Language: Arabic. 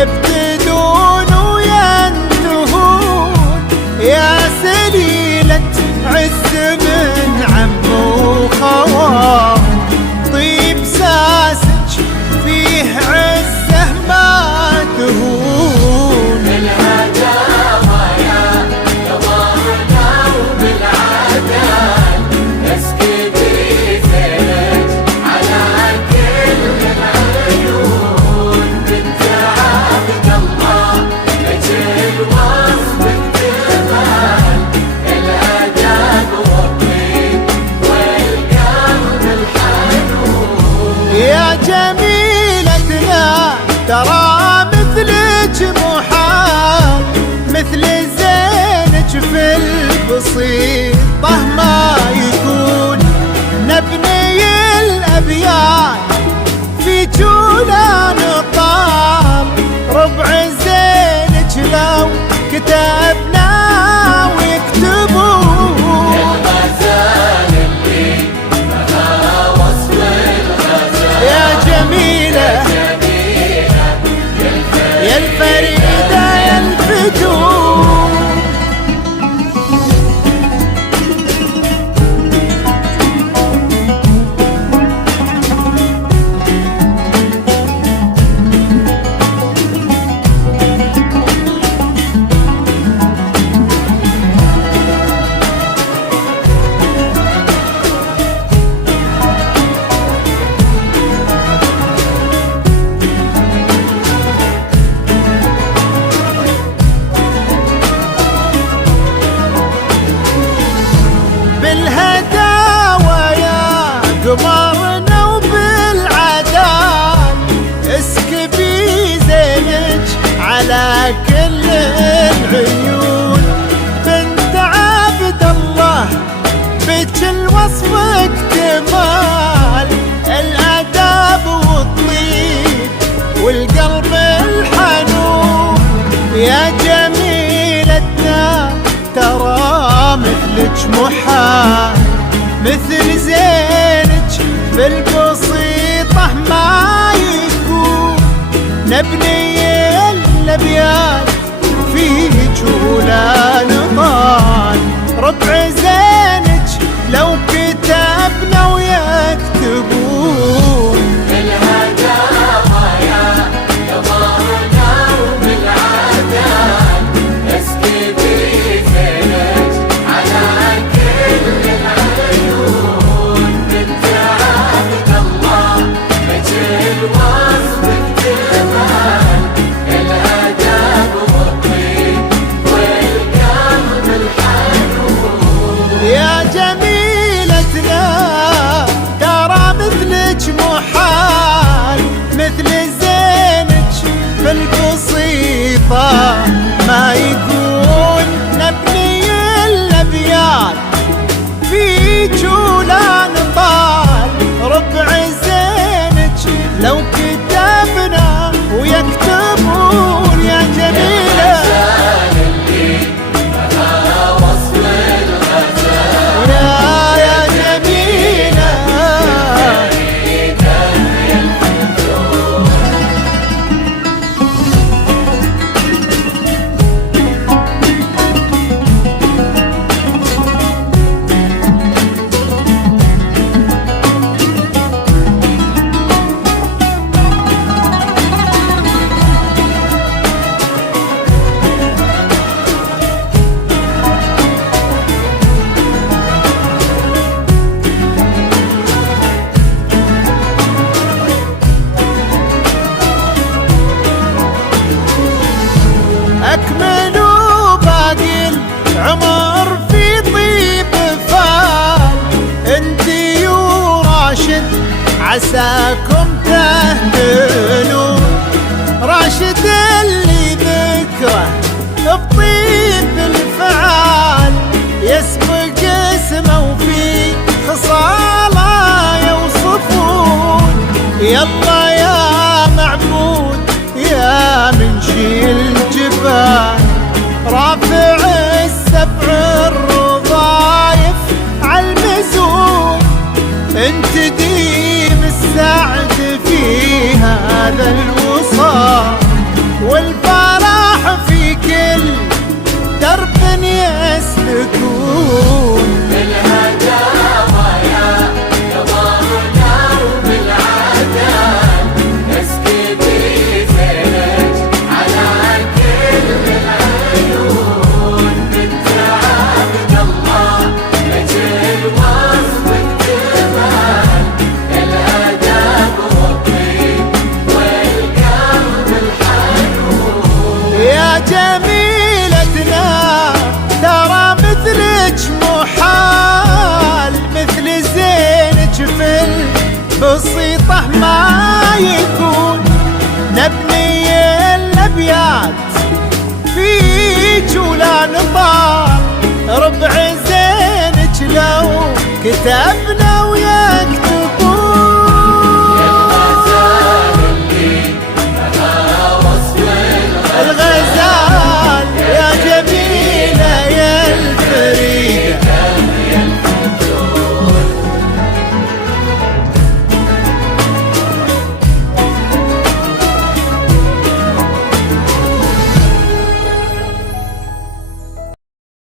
يبتدون وينتهون، يا سليلة عز من عم وخوان، طيب ساسج فيه عزه ما تهون. الهداوى يا قمرنا وبالعدل، اسكبي زينك على كل العيون، بنت عبد الله لك الوصف اكتمل، الادب والطيب والقلب الحنون. يا جميلتنا ترى مثلك محال، مثل زينك في البسيطة ما يكون، نبني الأبيات في جولا نطال، ربع زينك لو كتبنا ويكتبون. الغزال اللي بها وصف الغزال، يا جميلة يا الفريدة يا الفتون. بالهداوى يا قمرنا وبالعدال، اسكبي زينك على كل العيون، بنت عبد الله بك الوصف اكتمال، الاداب والطيب والقلب الحنون. يا جميلتنا ترى مثلك محال، مثل زينك في البسيطة ما يكون، نبني الأبيات في جولا نطال، ربع زينك لو كتبنا ويكتبون. الهداوى يا قمرنا وبالعدل، اسكبي زينك على كل العيون، بنت عبد الله لك الوصف اكتمل، الادب والطيب والقلب الحنون. يا جميلتنا ترى مثلك محال، مثل زينك في البسيطة ما يكون، نبني الأبيات في جولا نطال، ربع زينك لو كتبنا ويكتبون. يا جميلة يا جميلة أكملوا باقي العمر في طيب فال، انتي وراشد عساكم تهتنون، راشد اللي ذكره بطيب الفعال، يسبق اسمه وفي خصاله يوصفون. يلا يا معبود يا من شيل